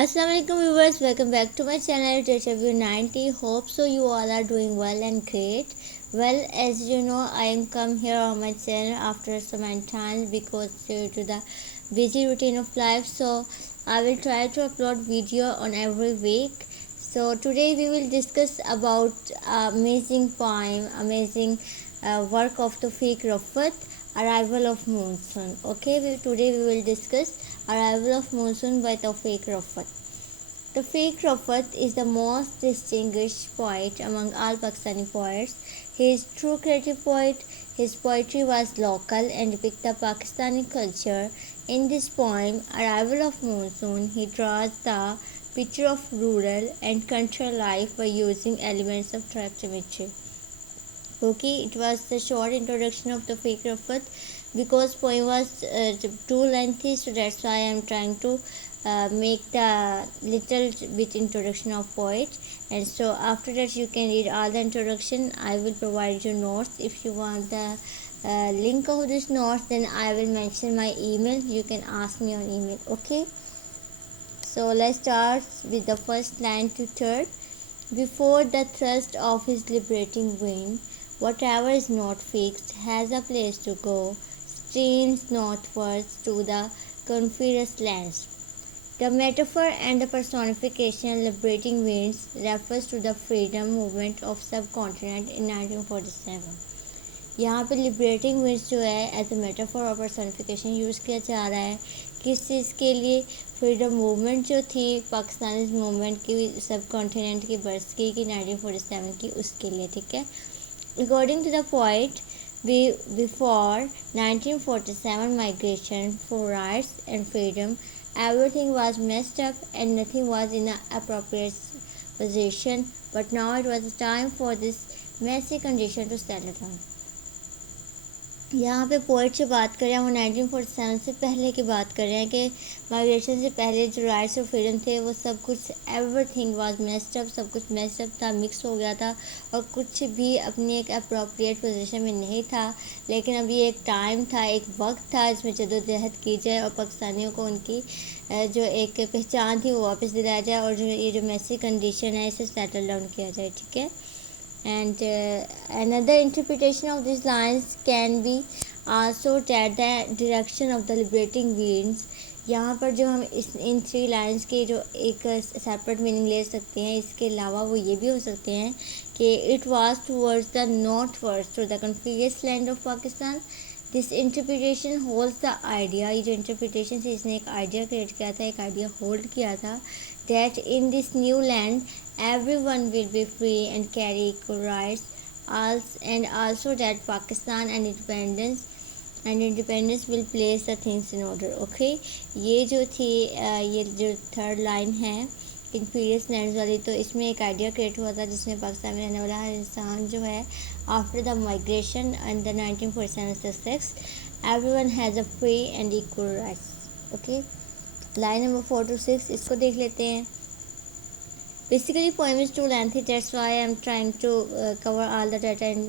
Assalamu alaikum viewers, welcome back to my channel Literaturereview90. Hope so you all are doing well and great. Well, as you know, I am come here on my channel after some time because due to the busy routine of life, so I will try to upload video on every week. So today we will discuss about amazing poem, amazing work of Taufiq Rafat, Arrival of Moonsoon. Okay, today we will discuss Arrival of Moonsoon by Taufiq Rafat. Taufiq Rafat is the most distinguished poet among all Pakistani poets. He is a true creative poet. His poetry was local and depicts the Pakistani culture. In this poem, Arrival of Moonsoon, he draws the picture of rural and country life by using elements of trigonometry. Okay, it was the short introduction of the Taufiq Rafat because poem was too lengthy, so that's why I'm trying to make the little bit introduction of poet. And so after that you can read all the introduction. I will provide you notes. If you want the link of this notes, then I will mention my email. You can ask me on email. Okay, so let's start with the first line to third. Before the thrust of his liberating wind, whatever is not fixed has a place to go, streams northwards to the confused lands. The metaphor and the personification liberating winds refers to the freedom movement of subcontinent in 1947. यहाँ पे liberating winds जो है as a metaphor और personification use किया जा रहा है किस चीज़ के लिए फ्रीडम मूवमेंट जो थी पाकिस्तानी मूवमेंट की सब कॉन्टिनेंट की बर्थ की 1947 की उसके लिए ठीक है according to the poet before 1947 migration for rights and freedom everything was messed up and nothing was in an appropriate position, but now it was time for this messy condition to settle down. यहाँ पे poet से बात कर रहे हैं वो 1947 से पहले की बात कर रहे हैं कि माइग्रेशन से पहले जो राइट्स और फ्रीडम थे वो सब कुछ एवरीथिंग वाज मेस्ड अप, सब कुछ मेस्ड अप था, मिक्स हो गया था और कुछ भी अपनी एक अप्रोप्रिएट पोजीशन में नहीं था. लेकिन अभी एक टाइम था, एक वक्त था जिसमें जदोजहद की जाए और पाकिस्तानियों को उनकी जो एक पहचान थी वो वापस दिलाया जाए और जो ये जो मैसी कंडीशन है इसे सेटल डाउन किया जाए. ठीक है. And another interpretation of these lines can be also that the direction of the liberating winds. यहाँ पर जो हम इन थ्री लाइन्स के जो एक सेपरेट मीनिंग ले सकते हैं, इसके अलावा वो ये भी हो सकते हैं कि it was towards the northwards to the confuse land of Pakistan. This interpretation holds the idea. ये जो इंटरप्रिटेशन से इसने एक आइडिया क्रिएट किया था, एक आइडिया होल्ड किया था that in this new land everyone will be free and carry equal rights, and also that Pakistan and independence will place the things in order. Okay, ये जो थी ये जो थर्ड लाइन है इंफीरियस लैंड्स वाली, तो इसमें एक आइडिया क्रिएट हुआ था जिसमें पाकिस्तान में रहने वाला हर इंसान जो है after the migration and the 1947 success everyone has a free and equal rights. Okay, line number 4 to 6 इसको देख लेते हैं. Basically poem is too lengthy, that's why I'm trying to cover all the data in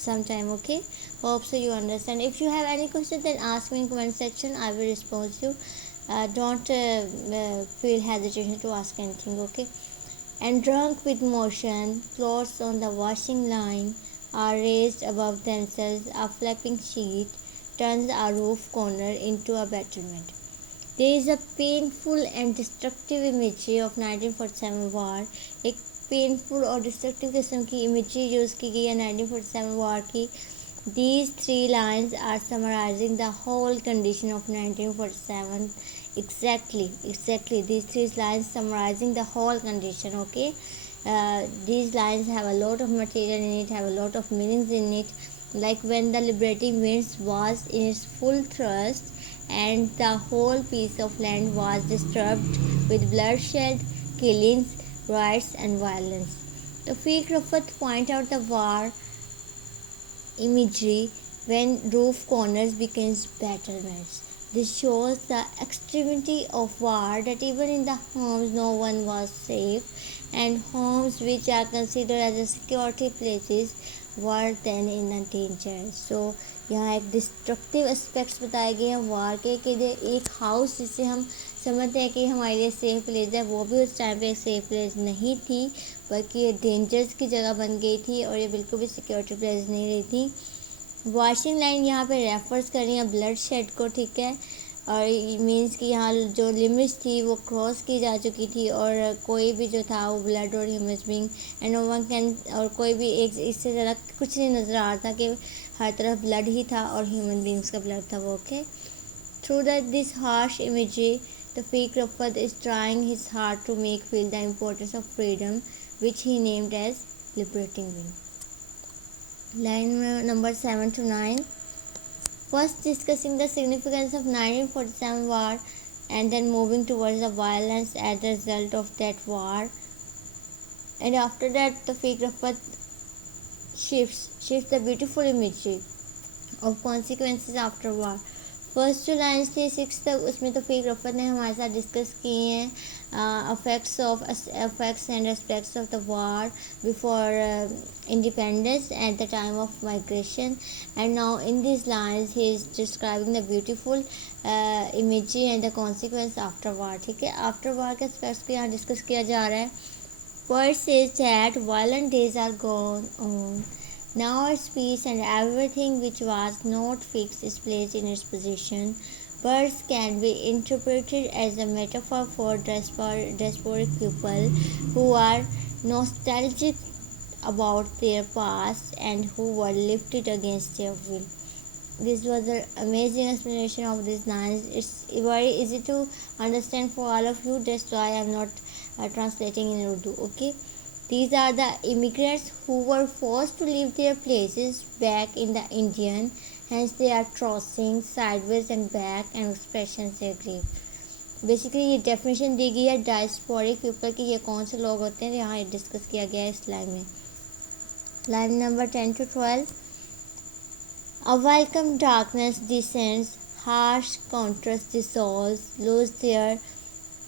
some time. Okay, hope so you understand. If you have any question then ask me in comment section, I will respond you. Don't feel hesitation to ask anything. Okay. And drunk with motion, clothes on the washing line are raised above themselves. A flapping sheet turns a roof corner into a battlement. There is a painful and destructive imagery of 1947 war. एक painful और destructive किस्म की imagery use की गई है 1947 war की. These three lines are summarizing the whole condition of 1947. Exactly. These three lines summarizing the whole condition. Okay. These lines have a lot of material in it, have a lot of meanings in it. Like when the liberating winds was in its full thrust and the whole piece of land was disturbed with bloodshed, killings, riots and violence. Taufiq Rafat point out the war imagery when roof corners became battlements. This shows the extremity of war, that even in the homes no one was safe, and homes which are considered as a security places were then in a danger. So यहाँ एक destructive aspects बताए गए हैं वार के कि एक house जिसे हम समझते हैं कि हमारे लिए सेफ़ प्लेस है, वो भी उस टाइम पे एक सेफ़ प्लेस नहीं थी, बल्कि ये डेंजर्स की जगह बन गई थी और ये बिल्कुल भी सिक्योरिटी प्लेस नहीं रही थी। वॉशिंग लाइन यहाँ पे रेफर्स कर रही है ब्लड शेड को, ठीक है, और मीन्स कि यहाँ जो लिमिट्स थी वो क्रॉस की जा चुकी थी और कोई भी जो था वो ब्लड और human being and no one can, और कोई भी एक इससे ज़्यादा कुछ नहीं नज़र आ रहा था कि हर तरफ ब्लड ही था और ह्यूमन बीइंग्स का ब्लड था वो, okay. Through this harsh imagery Taufiq Rafat is trying his hard to make feel the importance of freedom, which he named as liberating wind. Line number 7 to 9. First discussing the significance of 1947 war and then moving towards the violence as a result of that war. And after that, Taufiq Rafat shifts the beautiful imagery of consequences after war. First जो lines थी 6 तक, उसमें तौफीक रफ़त ने हमारे साथ discuss किए हैं affects and aspects of the war before independence at the time of migration, and now in this lines he is describing the beautiful imagery and the consequence after war, ठीक है। आफ्टर वार के aspects को यहाँ discuss किया जा रहा है। Poet says that violent days are gone on. Now it's peace and everything which was not fixed is placed in its position. Birds can be interpreted as a metaphor for desperate people who are nostalgic about their past and who were lifted against their will. This was an amazing explanation of these lines. It's very easy to understand for all of you. That's why I'm not translating in Urdu. Okay. These are the immigrants who were forced to leave their places back in the Indian, hence they are tossing sideways and back and expressions their grief. Basically ये definition दी गई है diasporic people की, ये कौन से लोग होते हैं, यहाँ डिस्कस किया गया है इस लाइन में। Line number 10 to 12. A welcome darkness descends, harsh contrast dissolves, lose their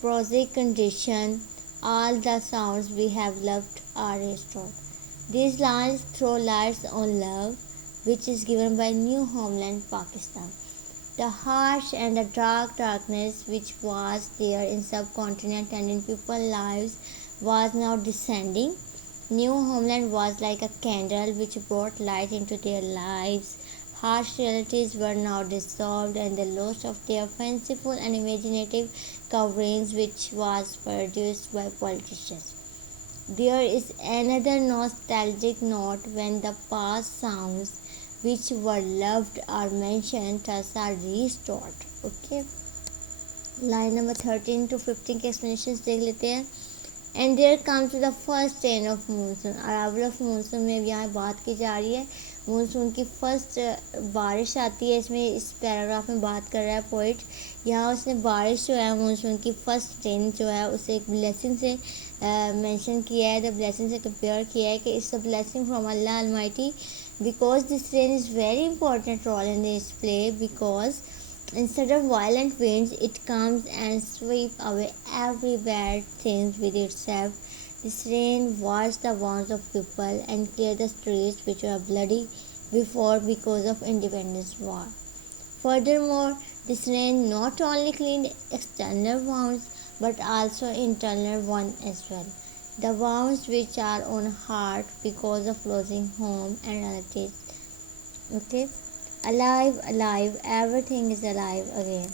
prosaic condition. All the sounds we have loved are restored. These lines throw lights on love, which is given by new homeland Pakistan. The harsh and the darkness which was there in subcontinent and in people's lives was now descending. New homeland was like a candle which brought light into their lives. Harsh realities were now dissolved and the loss of their fanciful and imaginative coverings which was produced by politicians. There is another nostalgic note when the past sounds which were loved are mentioned, thus are restored. Okay. Line number 13 to 15 के explanations देख लेते हैं. And there comes to the first rain of monsoon. Arrival of Moonsoon में भी यहाँ बात की जा रही है, मानसून की फर्स्ट बारिश आती है। इसमें इस पैराग्राफ में बात कर रहा है पोइट, यहाँ उसने बारिश जो है मानसून की फर्स्ट रेन जो है उसे एक ब्लेसिंग से मेंशन किया है, द ब्लेसिंग से कंपेयर किया है कि it's a blessing from Allah Almighty because this rain is very important role in this play because instead of violent winds, it comes and sweeps away every bad thing with itself. This rain washed the wounds of people and cleared the streets which were bloody before because of independence war. Furthermore, this rain not only cleaned external wounds but also internal ones as well. The wounds which are on heart because of losing home and relatives. Okay. Alive, alive, everything is alive again.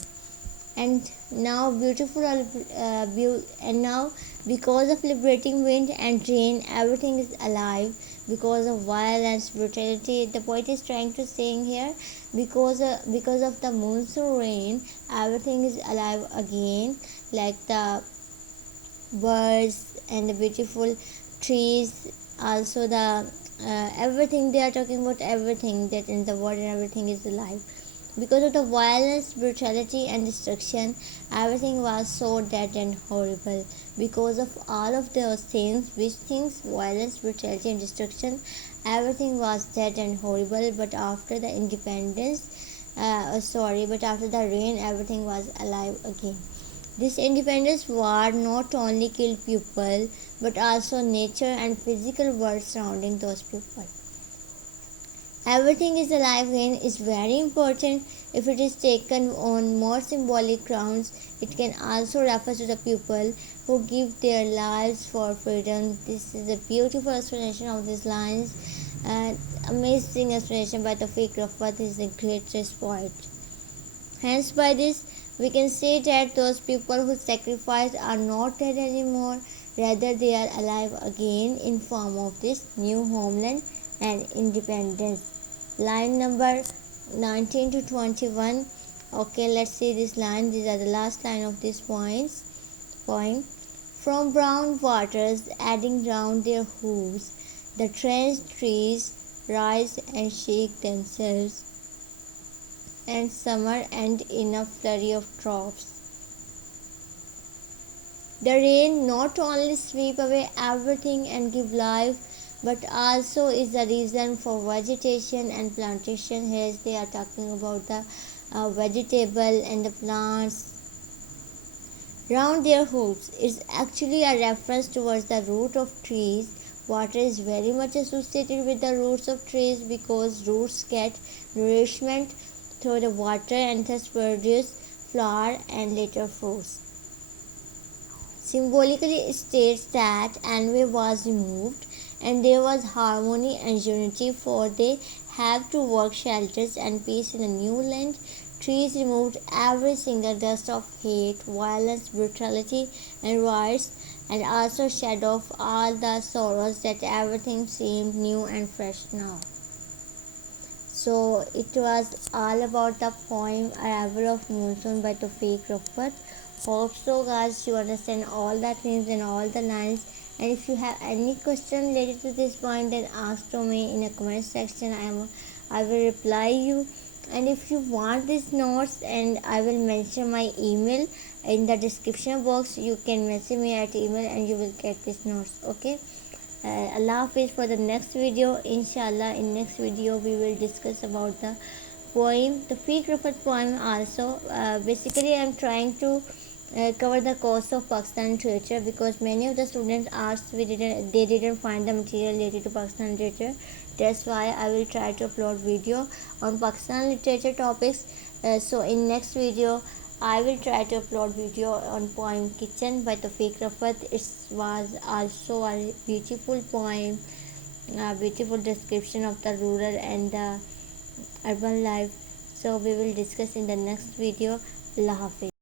And now and now because of liberating wind and rain, everything is alive because of violence, brutality. The poet is trying to say here, because of the monsoon rain, everything is alive again, like the birds and the beautiful trees, also the everything. They are talking about everything that in the world and everything is alive. Because of the violence, brutality and destruction, everything was so dead and horrible. Because of all of those things, violence, brutality and destruction, everything was dead and horrible. But after the independence, but after the rain, everything was alive again. This independence war not only killed people but also nature and physical world surrounding those people. Everything is alive again is very important If it is taken on more symbolic grounds, it can also refer to the people who give their lives for freedom. This is a beautiful explanation of these lines, and amazing explanation by Taufiq Rafat. Is the greatest poet. Hence, by this, we can say that those people who sacrificed are not dead anymore, rather, they are alive again in form of this new homeland and independence. Line number 19 to 21. Okay, let's see this line. These are the last line of this poem. From brown waters adding round their hooves, the trenched trees rise and shake themselves, and summer end in a flurry of drops. The rain not only sweep away everything and give life, but also is the reason for vegetation and plantation. Here they are talking about the vegetable and the plants round their hooves. It's actually a reference towards the root of trees. Water is very much associated with the roots of trees because roots get nourishment through the water and thus produce flower and later fruits. Symbolically, it states that envy was removed and there was harmony and unity, for they have to work shelters and peace in a new land. Trees removed every single dust of hate, violence, brutality, and riots, and also shed off all the sorrows that everything seemed new and fresh now. So it was all about the poem Arrival of Moonsoon by Taufiq Rafat. Hope so guys you understand all the things and all the lines, and if you have any question related to this point, then ask to me in a comment section. I will reply you, and if you want these notes, and I will mention my email in the description box, you can message me at email and you will get these notes. Okay, Allah Hafiz for the next video. Inshallah, in next video we will discuss about the poem, the Taufiq Rafat poem also. Basically, I am trying to cover the course of Pakistani literature because many of the students asked they didn't find the material related to Pakistani literature. That's why I will try to upload video on Pakistani literature topics. So in next video I will try to upload video on poem Kitchen by Taufiq Rafat. It was also a beautiful poem, a beautiful description of the rural and the urban life. So we will discuss in the next video. Allah Hafiz.